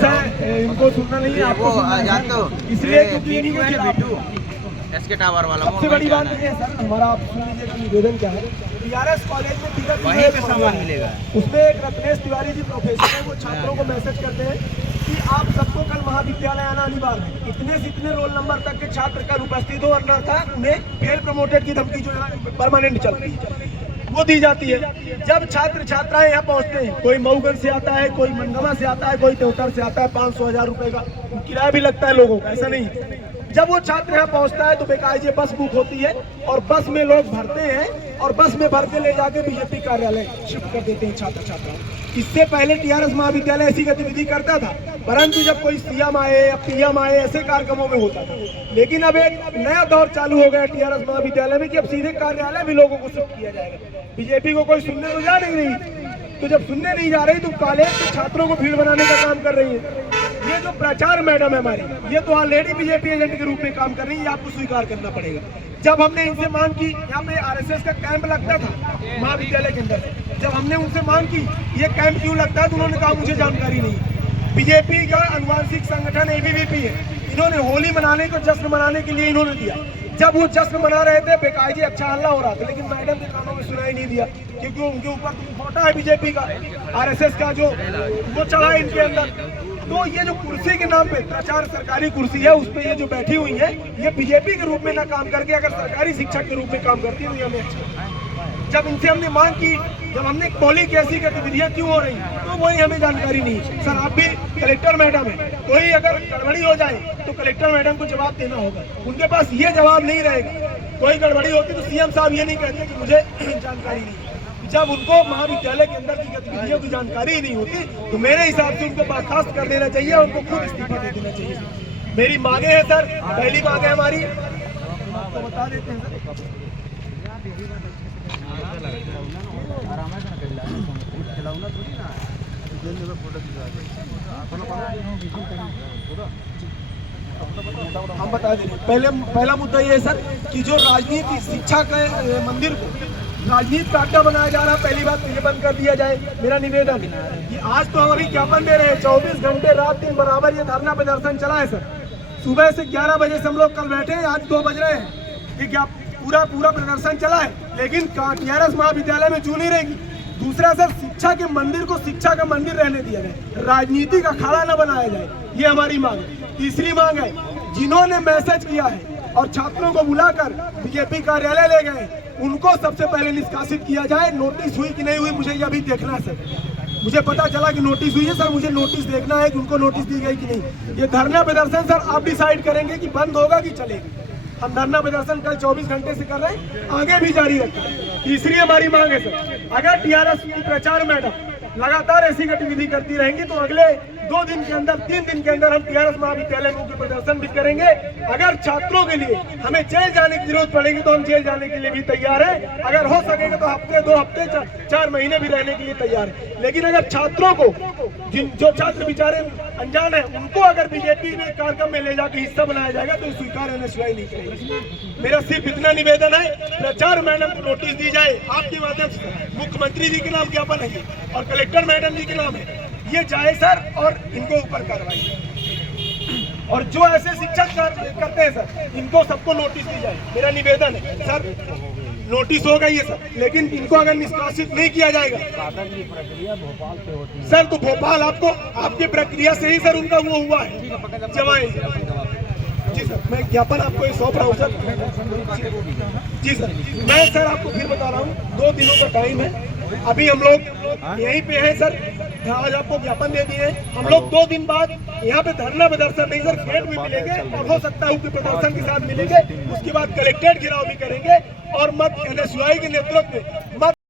ऐसा इनको सुनना नहीं है, आपको सुनना है, इसलिए क्योंकि एसके टावर वाला सबसे बड़ी बात ये है सर, हमारा आप सुन लीजिए निवेदन क्या है। टीआरएस कॉलेज में टिकट वहीं पे सामान मिलेगा। उसमें एक रत्नेश तिवारी जी प्रोफेसर है, वो छात्रों को मैसेज करते हैं कि आप सबको कल महाविद्यालय आना अनिवार्य है, इतने से इतने रोल नंबर तक के छात्र कल उपस्थित हो, अन्यथा उन्हें फेल प्रमोटेड की धमकी जो है परमानेंट चलती है वो दी जाती है। जब छात्र छात्राएं यहाँ पहुँचते हैं, कोई मऊगन से आता है, कोई मनगवा से आता है, कोई त्योतर से आता है, 500-1000 रुपए का किराया भी लगता है लोगों का, ऐसा नहीं। जब वो छात्र यहाँ पहुँचता है तो बेकायदे बस बुक होती है और बस में लोग भरते हैं और बस में भर के ले जाके बीजेपी कार्यालय शिफ्ट कर देते हैं छात्र छात्राओं। इससे पहले टीआरएस महाविद्यालय ऐसी गतिविधि करता था, परंतु जब कोई सीएम आए या पीएम आए ऐसे कार्यक्रमों में होता था। लेकिन अब एक नया दौर चालू हो गया टीआरएस महाविद्यालय में कि अब सीधे कार्यालय भी लोगों को शिफ्ट किया जाएगा। बीजेपी को कोई सुनने तो जा नहीं रही, तो जब सुनने नहीं जा रही तो कॉलेज के छात्रों को भीड़ बनाने का काम कर रही है। ये जो प्रचार मैडम है हमारी, ये तो ऑलरेडी बीजेपी एजेंट के रूप में काम कर रही है, आपको स्वीकार करना पड़ेगा। जब हमने इनसे मांग की, यहाँ पे आरएसएस का कैंप लगता था महाविद्यालय के अंदर, जब हमने उनसे मांग की ये कैंप क्यों लगता है तो उन्होंने कहा मुझे जानकारी नहीं। बीजेपी का अनुवांशिक संगठन एबीवीपी है, इन्होंने होली मनाने को जश्न मनाने के लिए इन्होंने दिया। जब वो जश्न मना रहे थे बेकायदे अच्छा हल्ला हो रहा था, लेकिन मैडम के कानों में सुनाई नहीं दिया, क्योंकि उनके ऊपर तो फोटा है बीजेपी का, आरएसएस का जो वो चढ़ा है इनके अंदर। तो ये जो कुर्सी के नाम पे प्रचार सरकारी कुर्सी है, उस पे ये जो बैठी हुई है, ये बीजेपी के रूप में ना काम करके अगर सरकारी शिक्षक के रूप में काम करती है तो ये हमें अच्छा। जब इनसे हमने मांग की, जब हमने बोली कि ऐसी गतिविधियां क्यों हो रही, तो वही हमें जानकारी नहीं। सर आप भी कलेक्टर मैडम है, कोई अगर गड़बड़ी हो जाए तो कलेक्टर मैडम को जवाब देना होगा, उनके पास ये जवाब नहीं रहेगा। कोई गड़बड़ी होती तो सीएम साहब ये नहीं कहते कि मुझे जानकारी नहीं। जब उनको महाविद्यालय के अंदर की गतिविधियों की जानकारी ही नहीं होती तो मेरे हिसाब से उनको बर्खास्त कर देना चाहिए, उनको खुद इस्तीफा दे देना चाहिए। मेरी मांगे हैं सर, पहली मांग है हमारी, आपको बता देते हैं सर। हम बता दें, पहला मुद्दा ये है सर कि जो राजनीति शिक्षा के मंदिर को राजनीति का अड्डा बनाया जा रहा है, पहली बात तो ये बंद कर दिया जाए। मेरा निवेदन है कि आज तो हम अभी ज्ञापन दे रहे हैं, 24 घंटे रात दिन बराबर ये धरना प्रदर्शन चला है सर। सुबह से 11 बजे से हम लोग कल बैठे हैं, आज 2 बज रहे हैं, ये क्या पूरा प्रदर्शन चला है, लेकिन टीआरएस महाविद्यालय में चू नहीं रहेगी। दूसरा सर, शिक्षा के मंदिर को शिक्षा का मंदिर रहने दिया जाए, राजनीति का अखाड़ा न बनाया जाए, ये हमारी मांग है। तीसरी मांग है, जिन्होंने मैसेज किया है और छात्रों को बुलाकर बीजेपी कार्यालय ले गए, उनको सबसे पहले निष्कासित किया जाए। नोटिस हुई कि नहीं हुई मुझे ये अभी देखना है सर। मुझे पता चला कि नोटिस हुई है सर, मुझे नोटिस देखना है कि उनको नोटिस दी गई कि नहीं। ये धरना प्रदर्शन सर आप डिसाइड करेंगे कि बंद होगा कि चलेगा। हम धरना प्रदर्शन कल 24 घंटे से कर रहे हैं, आगे भी जारी रखें। तीसरी हमारी मांग है सर, अगर टीआरएस की प्रचार मैडम लगातार ऐसी गतिविधि करती रहेंगी तो अगले 2 दिन के अंदर 3 दिन के अंदर हम टीआरएस महाविद्यालय में प्रदर्शन भी करेंगे। अगर छात्रों के लिए हमें जेल जाने की जरूरत पड़ेगी तो हम जेल जाने के लिए भी तैयार हैं। अगर हो सकेगा तो हफ्ते 2 हफ्ते 4 महीने भी रहने के लिए तैयार है। लेकिन अगर छात्रों को जो छात्र बेचारे अनजान है उनको अगर बीजेपी में कार्यक्रम में ले जाकर हिस्सा बनाया जाएगा तो स्वीकार होने सिवाय नहीं करेगी। मेरा सिर्फ इतना निवेदन है, प्रचार मैडम को नोटिस दी जाए आपके माध्यम से, मुख्यमंत्री जी के नाम ज्ञापन है और कलेक्टर मैडम जी के नाम है, ये जाए सर और इनको ऊपर कार्रवाई। और जो ऐसे शिक्षक करते हैं सर, इनको सबको नोटिस दी जाए, मेरा निवेदन है सर। नोटिस हो गई है सर, लेकिन इनको अगर निष्कासित नहीं किया जाएगा प्रक्रिया भोपाल से होती है सर, तो भोपाल आपके प्रक्रिया से ही सर उनका वो हुआ है जमाए। जी सर, मैं ज्ञापन आपको सौंप रहा हूँ सर। जी सर, मैं सर आपको फिर बता रहा हूँ, 2 दिनों का टाइम है, अभी हम लोग यहीं पे हैं सर, आज आपको ज्ञापन दे दिए। हम लोग 2 दिन बाद यहाँ पे धरना प्रदर्शन नहीं सर, गेट में मिलेंगे और हो सकता है उसके प्रदर्शन के साथ मिलेंगे। उसके बाद कलेक्ट्रेट घेराव भी करेंगे और मत एनएसयूआई के नेतृत्व में